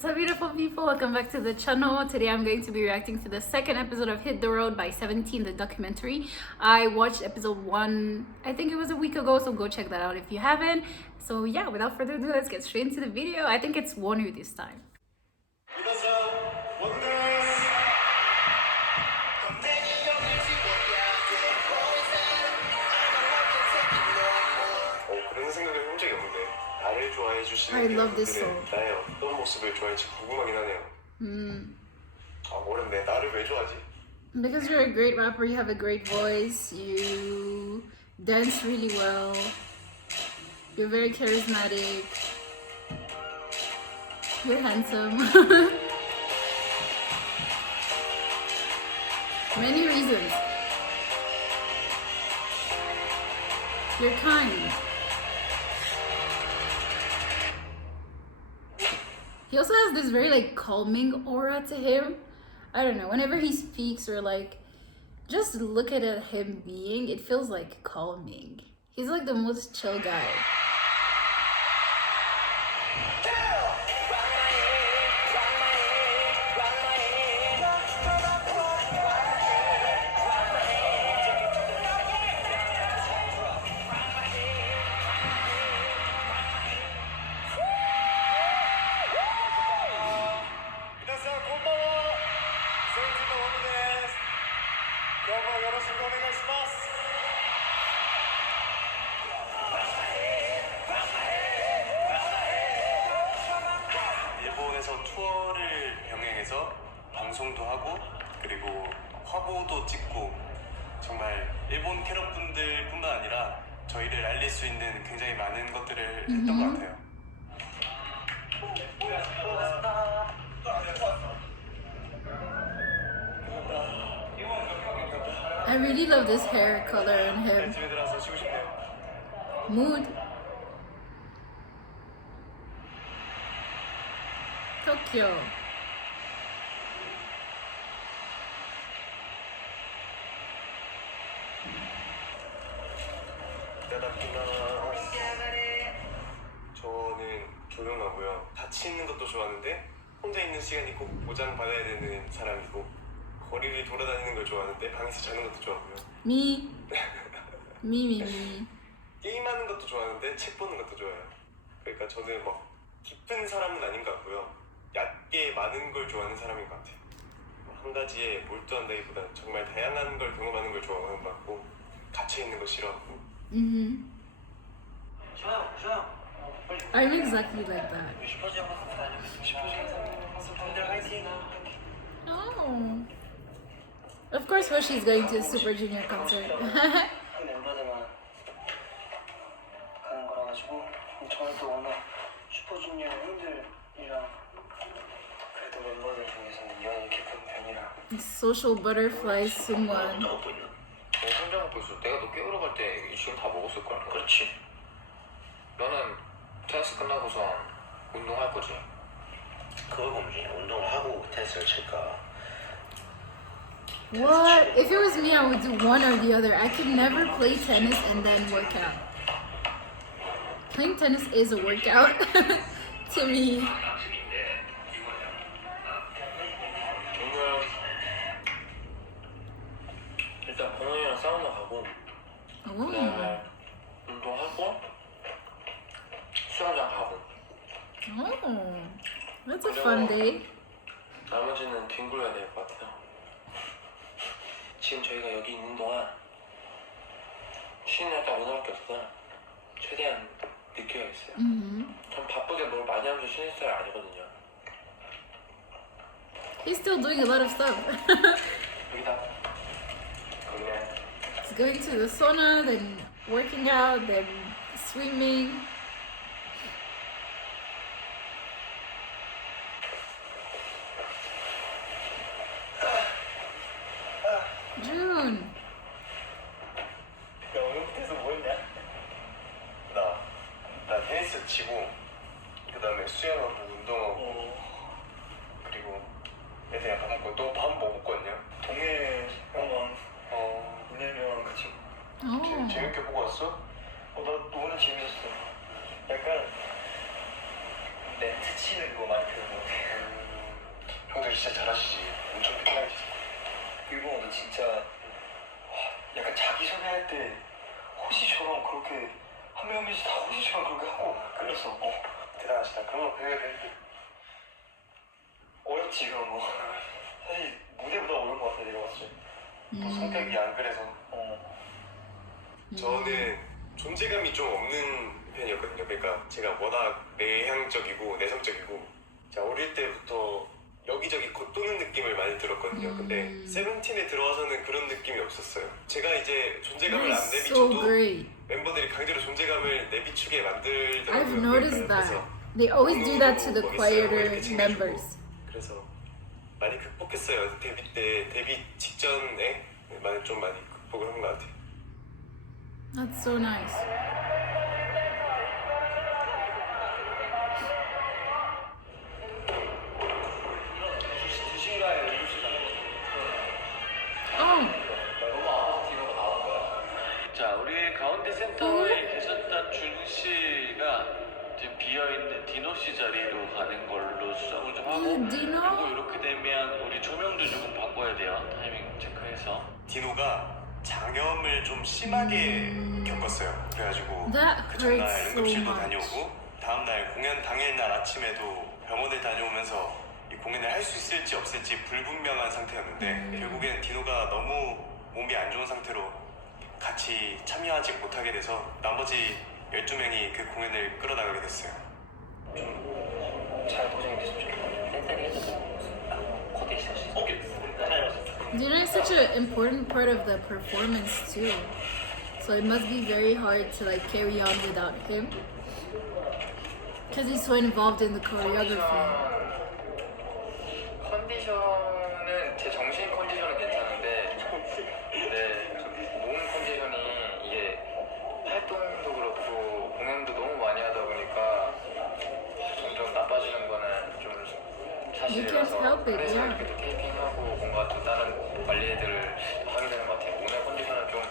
What's up, beautiful people? Welcome back to the channel. Today I'm going to be reacting to the second episode of Hit the Road by 17, the documentary. I watched episode 1, I think it was a week ago, so go check that out if you haven't. So yeah, without further ado, let's get straight into the video. I think it's Wonwoo this time. I love this song. 나의 어떤 모습을 좋아할지 궁금하긴 하네요. 어렵네. 나를 왜 좋아하지? Because you're a great rapper, you have a great voice, you dance really well, you're very charismatic, you're handsome. Many reasons. You're kind. He also has this very like calming aura to him. I don't know, whenever he speaks or like just look at him being, it feels like calming. He's like the most chill guy. 일본에서 투어를 병행해서 방송도 하고 그리고 화보도 찍고 정말 일본 캐럿 분들뿐만 아니라 저희를 알릴 수 있는 굉장히 많은 것들을 했던 것 같아요. I really love this hair color in him. Mood. Tokyo. 저는 조용하고요. 같이 있는 것도 좋아하는데 혼자 있는 시간이 꼭 보장받아야 되는 사람이고 거리를 돌아다니는 걸 좋아하는데 방에서 자는 것도 좋아하고요. Me. Me. 게임하는 것도 좋아하는데 책 보는 것도 좋아해요. 그러니까 저는 막 깊은 사람은 아닌 것 같고요. 얕게 많은 걸 좋아하는 사람인 것 같아요. 한 가지에 몰두한다기보다는 정말 다양한 걸 경험하는 걸 좋아하는 것 같고 갇혀 있는 거 싫어하고. I'm exactly like that. Oh. Of course, Hoshi's going to a Super Junior concert. 멤버들만 가는 거라 가지고 저는 또 워낙 슈퍼주니어 형들이랑 그래도 멤버들 중에서는 연이 깊은 편이라. Social butterfly someone. 내 성장하고 있어. 내가 너 깨우러 갈 때 지금 다 먹었을 거야. 그렇지. 너는 테니스 끝나고서 운동할 거지? 그걸 고민이 운동을 하고 테니스를 칠까. What? If it was me, I would do one or the other. I could never play tennis and then work out. Playing tennis is a workout to me. 오늘 일단 번호이랑 사우나 가고 그다음에 운동하고 수영장 가고 Oh, that's a fun day. 나머지는 뒹굴어야 될 것 같아요. 지금 저희가 여기 있는 동안 쉬는 날 딱 오늘밖에 없어서 최대한 느껴야겠어요. 전 바쁘게 뭘 많이 하면서 쉬는 스타일 아니거든요. He's still doing a lot of stuff. 여기다. 그러면 He's going to the sauna, then working out, then swimming. June. 야 오늘 호텔에서 뭐 했냐? 나 테니스 치고 그 다음에 수영하고 운동하고 그리고 애들이랑 밥 먹고 너 밥 뭐 먹고 왔냐? 동해 형랑 은현이랑 같이 Oh. 재밌게 보고 왔어? 나 오늘 재밌었어. 약간 네트 치는 거 많이 배운 것 같아. 진짜 잘하시지. 엄청 편하시지. 일본어 너 진짜 와, 약간 자기소개할 때 호시처럼 그렇게 한 명씩 다 호시처럼 그렇게 하고 그랬어. 대단하시다. 그런 거 배워야 돼. 어렵지 그런 거. 사실 무대보다 어려운 것 같아 내가 봤을 때. 또 성격이 안 그래서. 저는 존재감이 좀 없는 편이었거든요. 그러니까 제가 워낙 내향적이고 내성적이고 제가 어릴 때부터 여기저기 겉도는 느낌을 많이 들었거든요. 근데 세븐틴에 들어와서는 그런 느낌이 없었어요. 제가 이제 존재감을 안 So 내비쳐도 great. 멤버들이 강제로 존재감을 내비추게 I've 만들더라고요. noticed 그래서 that. They always do that to the 뭐 있어요? quieter 이렇게 챙겨주고. members. 그래서 많이 극복했어요. 데뷔 때, 데뷔 직전에 좀 많이 극복을 한 것 같아요. That's so nice. Oh, 자, 우리 가운데 센터에 계셨던 준 씨가 지금 비어있는 디노 씨 자리로 가는 걸로 수정을 좀 하고 디노? 그리고 이렇게 되면 우리 조명도 조금 바꿔야 돼요. 타이밍 체크해서. 디노가 장염을 좀 심하게 겪었어요. 그래가지고 That 그 전날 hurts so 응급실도 much. 다녀오고 다음날 공연 당일날 아침에도 병원에 다녀오면서 이 공연을 할 수 있을지 없을지 불분명한 상태였는데 결국엔 디노가 너무 몸이 안 좋은 상태로 같이 참여하지 못하게 돼서 나머지 12명이 그 공연을 끌어나가게 됐어요. 잘 고정이 됐으면 좋겠다. 멘탈이 해줘서 코디 시작. 오케이. dinner is such an important part of the performance too. So it must be very hard to like carry on without him. Because he's so involved in the choreography. 컨디션은 제 정신 컨디션은 괜찮은데 몸 컨디션이 이게 활동도 그렇고 공연도 너무 많이 하다 보니까 점점 나빠지는 거는 좀 사실이라서 You can't help it, 그래서 yeah. 이렇게 또 테이핑하고 뭔가 또 다른 관리들을 하게 되는 것 같아요. 오늘 컨디션은 좀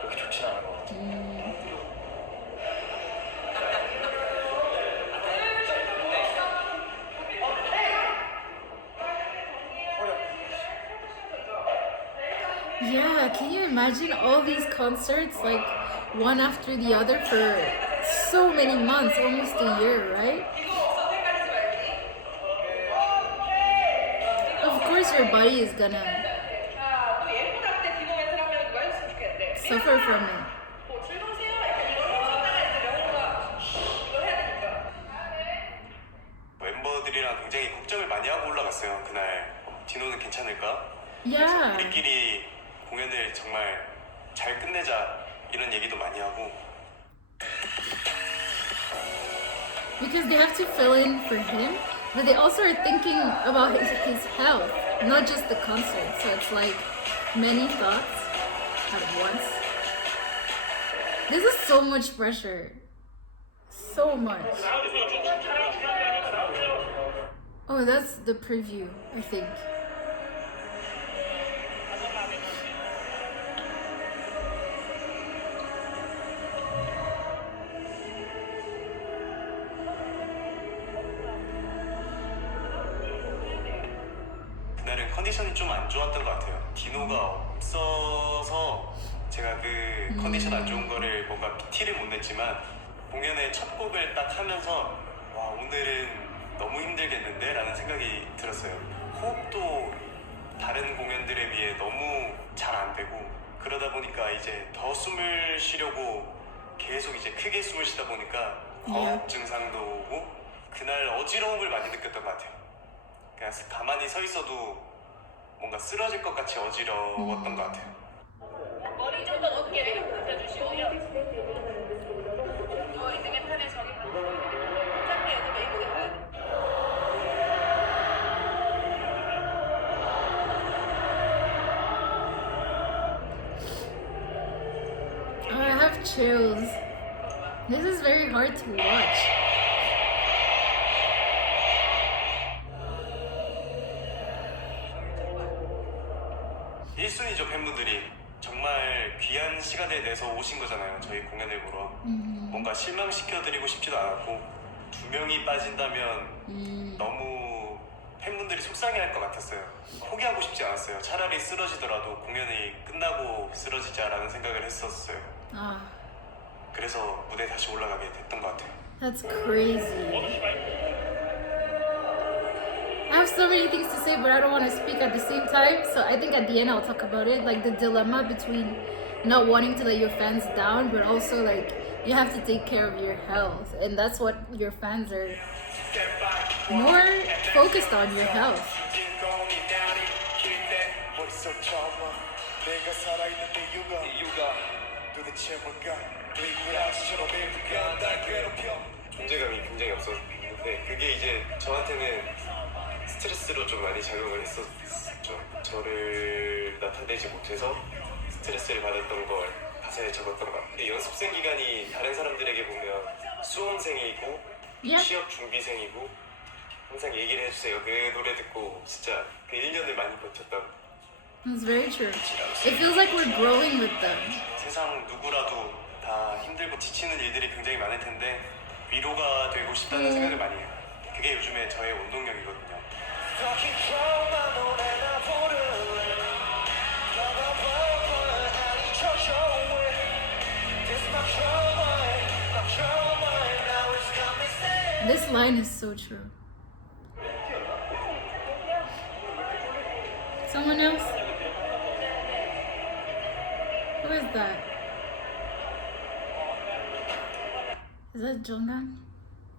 그렇게 좋진 않은 것 같아요. Yeah, can you imagine all these concerts like one after the other for so many months, almost a year, right? Of course your body is gonna suffer from it. 멤버들이랑 굉장히 걱정을 많이 하고 올라갔어요. 그날 디노는 괜찮을까? Yeah. 우리끼리 공연을 정말 잘 끝내자 이런 얘기도 많이 하고 Because they have to fill in for him, but they also are thinking about his health, not just the concert. So it's like many thoughts at once. This is so much pressure. So much. Oh, that's the preview, I think. 그날은 컨디션이 좀 안 좋았던 것 같아요. 디노가 없어서 제가 그 컨디션 안 좋은 거를 뭔가 티를 못 냈지만 공연의 첫 곡을 딱 하면서 와 오늘은 너무 힘들겠는데 라는 생각이 들었어요. 호흡도 다른 공연들에 비해 너무 잘 안 되고 그러다 보니까 이제 더 숨을 쉬려고 계속 이제 크게 숨을 쉬다 보니까 과호흡 증상도 오고 그날 어지러움을 많이 느꼈던 것 같아요. 그냥 가만히 서 있어도 뭔가 쓰러질 것 같이 어지러웠던 것 같아요. 머리 좀 더 높게 굽혀주시고요. 이등의 팔에 저기 짧게 여기 메이크업 해요. Oh, I have chills. This is very hard to watch. 일순위죠 팬분들이 정말 귀한 시간을 내서 오신 거잖아요. 저희 공연을 보러 뭔가 실망시켜드리고 싶지도 않았고 2명이 빠진다면 너무 팬분들 속상해할 것 같았어요. 포기하고 싶지 않았어요. 차라리 쓰러지더라도 공연이 끝나고 쓰러지자라는 생각을 했었어요. Ah, 그래서 무대에 다시 올라가게 됐던 것 같아요. that's crazy. I have so many things to say, but I don't want to speak at the same time. So I think at the end I'll talk about it, like the dilemma between not wanting to let your fans down, but also like you have to take care of your health, and that's what your fans are more focused on, your health. 존재감이 굉장히 없었는데 그게 이제 저한테는 스트레스로 좀 많이 작용을 했었죠. 저를 나타내지 못해서 스트레스를 받았던 걸 가사에 적었던 것 같아요. 연습생 기간이 다른 사람들에게 보면 수험생이고 Yeah. 취업 준비생이고 항상 얘기를 해주세요. 그 노래 듣고 진짜 그 1년을 많이 버텼다고. That's very true. It feels like we're growing with them. 세상 누구라도 다 힘들고 지치는 일들이 굉장히 많을 텐데 위로가 되고 싶다는 생각을 많이 해요. 그게 요즘에 저의 원동력이거든요. This line is so true. Someone else? Who is that? Is that Jonghan?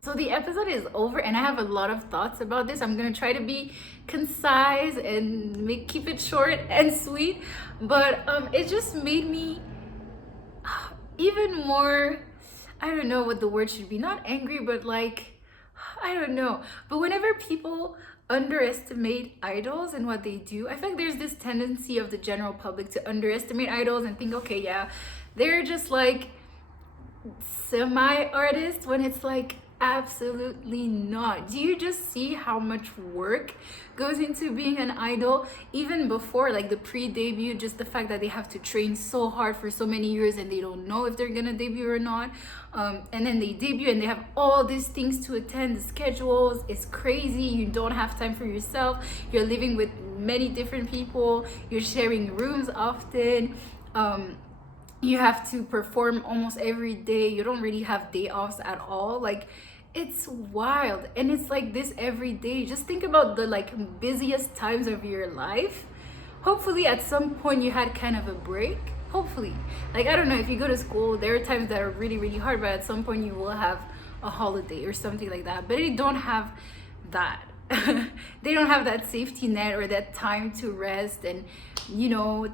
So the episode is over and I have a lot of thoughts about this. I'm gonna try to be concise and keep it short and sweet, but it just made me even more, I don't know what the word should be, not angry, but like, I don't know. But whenever people underestimate idols and what they do, I feel like there's this tendency of the general public to underestimate idols and think, okay, yeah, they're just like semi-artists, when it's like absolutely not. Do you just see how much work goes into being an idol? Even before, like the pre-debut, just the fact that they have to train so hard for so many years and they don't know if they're gonna debut or not, and then they debut and they have all these things to attend. The schedules is crazy. You don't have time for yourself. You're living with many different people. You're sharing rooms often. You have to perform almost every day. You don't really have day offs at all. Like, it's wild. And it's like this every day. Just think about the like busiest times of your life. Hopefully at some point you had kind of a break. Hopefully. Like, I don't know, if you go to school, there are times that are really, really hard, but at some point you will have a holiday or something like that. But they don't have that. They don't have that safety net or that time to rest and, you know,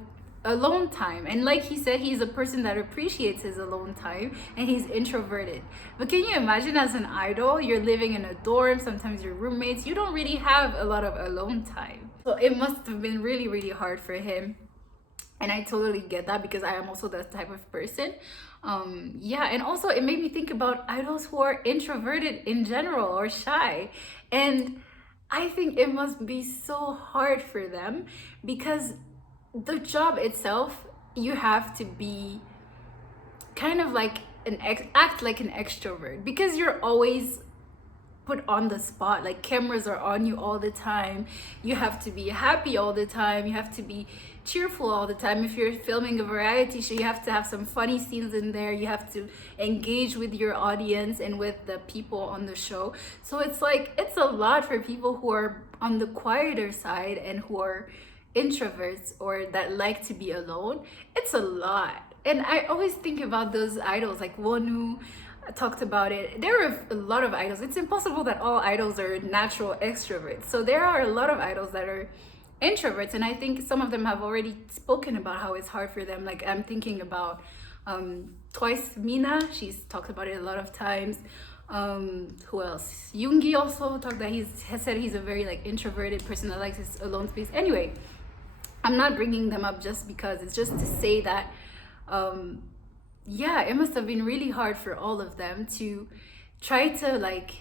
alone time. And like he said, he's a person that appreciates his alone time and he's introverted. But can you imagine, as an idol, you're living in a dorm, sometimes you're roommates, you don't really have a lot of alone time. So it must have been really, really hard for him. And I totally get that, because I am also that type of person. Yeah, and also it made me think about idols who are introverted in general or shy. And I think it must be so hard for them, because the job itself, you have to be kind of like act like an extrovert, because you're always put on the spot. Like, cameras are on you all the time. You have to be happy all the time. You have to be cheerful all the time. If you're filming a variety show, you have to have some funny scenes in there. You have to engage with your audience and with the people on the show. So it's like, it's a lot for people who are on the quieter side and who are introverts or that like to be alone. It's a lot. And I always think about those idols, like Wonwoo talked about it. There are a lot of idols. It's impossible that all idols are natural extroverts. So there are a lot of idols that are introverts, and I think some of them have already spoken about how it's hard for them. Like, I'm thinking about Twice Mina. She's talked about it a lot of times. Who else? Yoongi also talked that has said he's a very like introverted person that likes his alone space. Anyway, I'm not bringing them up just because. It's just to say that yeah, it must have been really hard for all of them to try to like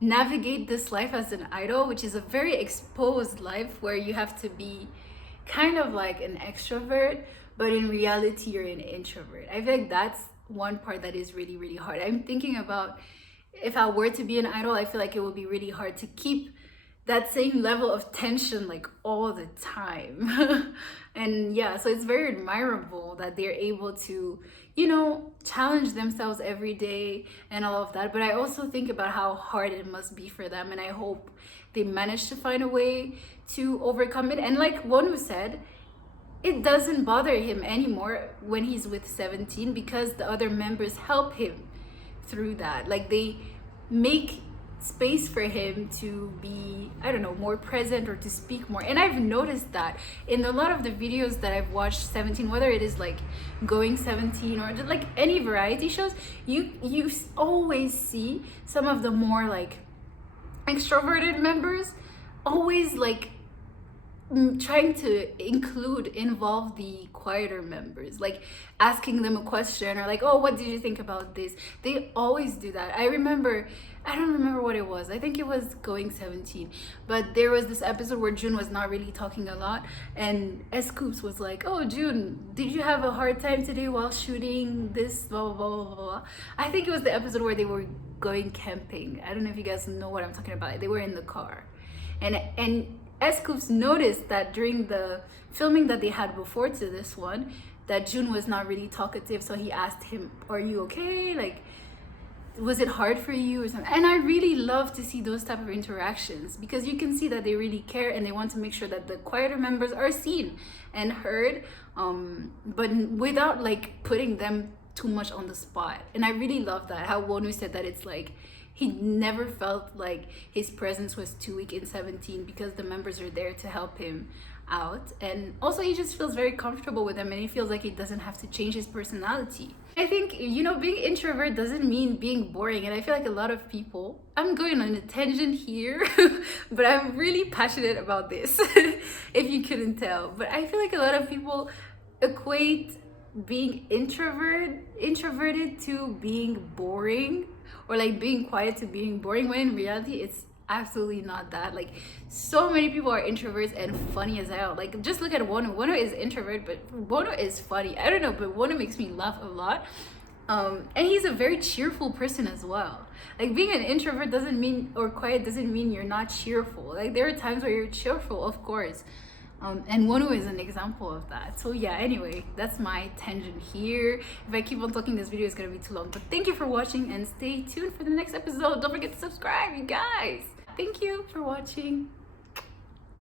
navigate this life as an idol, which is a very exposed life where you have to be kind of like an extrovert, but in reality you're an introvert. I feel like that's one part that is really, really hard. I'm thinking about, if I were to be an idol, I feel like it would be really hard to keep that same level of tension like all the time. And yeah, so it's very admirable that they're able to, you know, challenge themselves every day and all of that. But I also think about how hard it must be for them, and I hope they manage to find a way to overcome it. And like Wonwoo said, it doesn't bother him anymore when he's with 17 because the other members help him through that. Like they make space for him to be, I don't know, more present or to speak more. And I've noticed that in a lot of the videos that I've watched 17, whether it is like Going 17 or just like any variety shows, you always see some of the more like extroverted members always like trying to involve the quieter members, like asking them a question or like, oh, what did you think about this? They always do that. I don't remember what it was. I think it was Going 17, but there was this episode where June was not really talking a lot, and Scoops was like, oh, June, did you have a hard time today while shooting this, blah blah blah blah blah. I think it was the episode where they were going camping. I don't know if you guys know what I'm talking about. They were in the car, and Scoops noticed that during the filming that they had before to this one, that June was not really talkative. So he asked him, are you okay? Like, was it hard for you or something? And I really love to see those type of interactions because you can see that they really care and they want to make sure that the quieter members are seen and heard, but without like putting them too much on the spot. And I really love that, how Wonwoo said that it's like he never felt like his presence was too weak in 17 because the members are there to help him out. And also he just feels very comfortable with them and he feels like he doesn't have to change his personality. I think, you know, being introvert doesn't mean being boring. And I feel like a lot of people, I'm going on a tangent here, but I'm really passionate about this, if you couldn't tell. But I feel like a lot of people equate being introverted to being boring, or like being quiet to being boring, when in reality it's absolutely not that. Like, so many people are introverts and funny as hell. Like, just look at Wonwoo. Wonwoo is introvert, but Wonwoo is funny. I don't know, but Wonwoo makes me laugh a lot. And he's a very cheerful person as well. Like, being an introvert doesn't mean, or quiet doesn't mean you're not cheerful. Like, there are times where you're cheerful, of course. And Wonwoo is an example of that. So yeah, anyway, that's my tangent here. If I keep on talking, this video is gonna be too long. But thank you for watching and stay tuned for the next episode. Don't forget to subscribe, you guys. Thank you for watching.